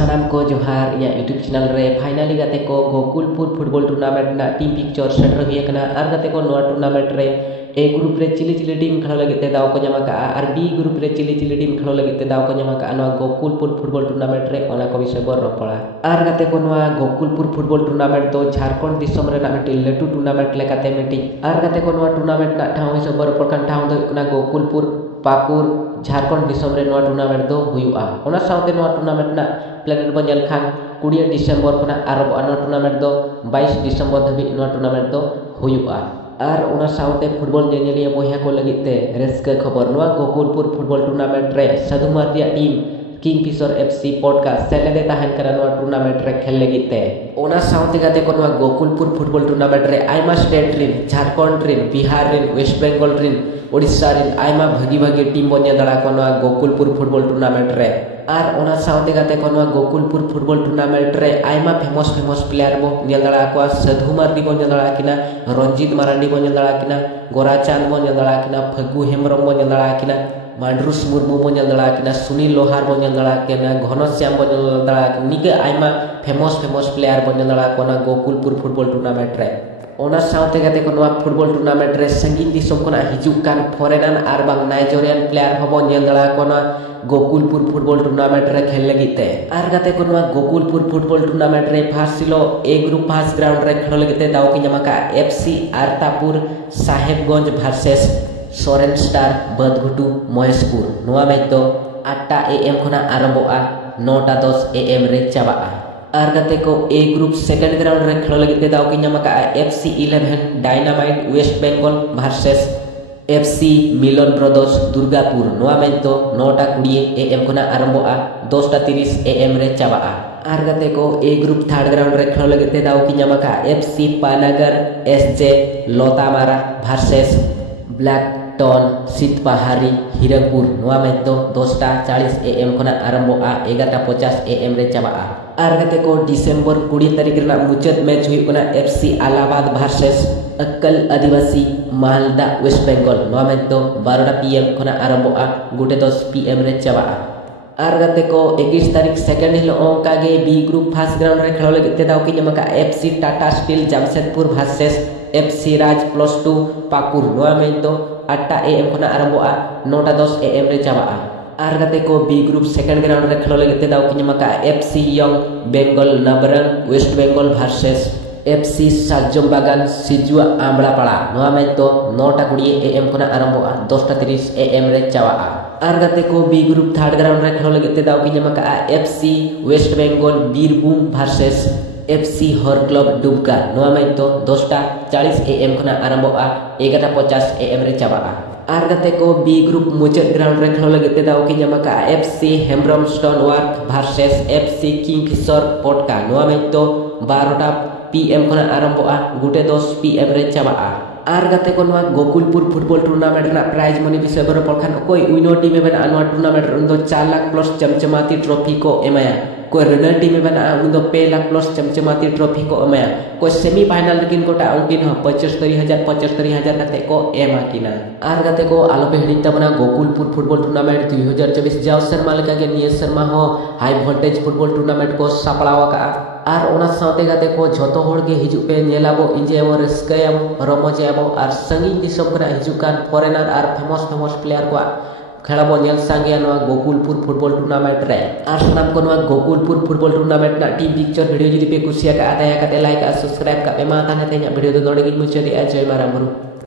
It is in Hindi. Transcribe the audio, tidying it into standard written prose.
सानाम को जोहार या यूट्यूब चैनल रे फाइनली गाते को गोकुलपुर फुटबॉल टूर्नामेंट ना टीम पिक्चर सेटर हुई कना आर गाते को नोआ टूर्नामेंट रे ए ग्रुप रे चिली चिली टीम खेलो लगे ते दाव को जमा का आर बी ग्रुप रे चिली चिली टीम खेलो लगे ते दाव को जमा का नोआ गोकुलपुर फुटबॉल टूर्नामेंट रे ओना को विषय बर रपड़ा आर गाते को नोआ गोकुलपुर फुटबॉल टूर्नामेंट तो झारखंड दिसम रे ना मिटी लटू टूर्नामेंट लेकाते मिटी आर गाते को नोआ टूर्नामेंट ना ठाव विषय बर पड़कान ठाव दो ना गोकुलपुर पाकुर झारखंड दिसम रे नोआ टूर्नामेंट दो हुआ ओना साउते नोआ टूर्नामेंट ना प्लेनेट बंजल खान 20 डिसेम्बर को आरब नोआ टूर्नामेंट दो 22 डिसेम्बर धाबी नोआ टूर्नामेंट दो हुआ और ओना साउते फुटबॉल नेनेलिया बहिया को लगिते रेस्का खबर नोआ गोकुलपुर फुटबॉल टूर्नामेंट रे साधु मार्टिया टीम किंगफिशर एफसी पॉडकास्ट सेलेदे ताहन करा नोआ टूर्नामेंट रे खेल लगिते ओना साउते गाते को नोआ गोकुलपुर फुटबॉल टूर्नामेंट रे आइमा स्टेट रिन झारखंड रिन बिहार रिन वेस्ट बेंगल रिन ओडिशा रिन आइमा भागी भागी टीम बन्या दड़ा को नोआ गोकुलपुर फुटबॉल टूर्नामेंट रे आर ओना साउते गाते को नोआ गोकुलपुर फुटबॉल टूर्नामेंट रे आइमा फेमस प्लेयर बो नेल दड़ा को साधु मार्डी बो नेल दड़ा किना रंजीत मारांडी बो नेल दड़ा किना गोराचांद बो नेल दड़ा किना फगु हेमरम बो नेल दड़ा किना मांड्रुस मुर्मू बो नेल दड़ा किना सुनील लोहार बो नेल दड़ा किना घनश्याम बो नेल दड़ा निके आइमा फेमस प्लेयर बो नेल दड़ा को ना गोकुलपुर फुटबॉल टूर्नामेंट रे ओना साउते गाते को नोआ फुटबॉल टूर्नामेंट रे संगीन दिसम कोना हिजुक कान फॉरेनर आर बांग नाइजेरियन प्लेयर हबो नेल दड़ा को ना गोकुलपुर फुटबॉल टूर्नामेंट रे खेल लगिते आर गाते को नोआ गोकुलपुर फुटबॉल टूर्नामेंट रे फासिलो ए ग्रुप पास ग्राउंड रे खेल लगिते दाव की जमाका FC Aratapur Sahebganj versus Soren star बदघुटू महेशपुर नोआ मैच दो 8 AM खोना आरंभोआ 9:10 AM रे चाबाआ आर गाते को ए ग्रुप सेकंड ग्राउंड रे खेल लगिते दाव की जमाका FC 11 dynamite West Bengal versus FC Milan brothers Durgapur नोआ मैच दो 9:20 AM खोना आरंभोआ 10:30 AM रे चाबाआ आर गाते को ए ग्रुप थर्ड ग्राउंड रे खेल लगिते दाव की जमाका FC Panagarh SJ Lotamara versus black टन सीतपाहारी हिरकपुर नोआ मैच दो 10:40 AM खोना आरंभोआ 11:50 AM रे चाबाआ आर गाते को डिसेम्बर 20 तारीख रे मुचाद मैच हुई कोना एफसी इलाहाबाद वर्सेस अक्कल आदिवासी मालदा वेस्ट बेंगल नोआ मैच दो 12 PM खोना आरंभोआ 10:10 PM रे चाबाआ आर गाते को 21 तारीख सेकंड हिल ओंका गे बी ग्रुप फर्स्ट ग्राउंड रे खेल लगिते दाव की जमाका FC Tata steel Jamshedpur versus FC Raj +2 Pakur नोआ मैच दो 8 AM खोना आरंभोआ 9:10 AM रे चाबाआ आर गाते को बी ग्रुप सेकंड ग्राउंड रे खेल लगिते दाव की जमाका FC young Bengal Nabarang West Bengal versus FC साजम बागान सिजुआ आमलापाड़ा नोआ मैच दो 9:20 AM खोना आरंभोआ 10:30 AM रे चाबाआ आर गाते को बी ग्रुप थर्ड ग्राउंड रे खेल लगिते दाव की जमाका FC West Bengal Birbhum versus FC हर क्लब डुबका नोआ मैच दो 10:40 AM खोना आरंभोआ 11:50 AM रे चाबाआ आर गाते को बी ग्रुप मुचाद ग्राउंड रे खेल लगिते दाव की जमाका FC Hembrom stone work versus FC Kingfisher पटका नोआ मैच दो 12 PM खोना आरंभोआ 10:10 PM रे चाबाआ आर गाते को नोआ गोकुलपुर फुटबॉल टूर्नामेंट ना प्राइज मनी विषय बर पड़खान कोई विनर टीम में नोआ टूर्नामेंट रे 4 लाख प्लस चमचमाती ट्रॉफी को एमाया कोई रनर टीम में उन 2 लाख प्लस चमचमाती ट्रॉफी को एमाया कोई सेमीफाइनल लेकिन कोटा उनकिन 75,000 गाते को एमा किना आर गाते को आलोपे हिडिन तबना गोकुलपुर फुटबॉल टूर्नामेंट 2024 जाव शर्मा लेका के निये शर्मा हो हाई वोल्टेज फुटबॉल टूर्नामेंट को सापड़ावा का आर ओना साउते गाते को झोतो होड़ के हिजु पे नेलाबो इंजेबो रस्कायाबो रमजायाबो आर संगीन दिसम कना हिजुकान फॉरेनर आर फेमस प्लेयर को खेलाबो नेल सांगे नोआ गोकुलपुर फुटबॉल टूर्नामेंट रे आर सनाम को नोआ गोकुलपुर फुटबॉल टूर्नामेंट ना टीम पिक्चर वीडियो जदि पे कुसिया का आदाया का लाइक आ सब्सक्राइब का पे मा ताने ते냐 वीडियो दो नोडे गिन मुचादे जय मारामुरु।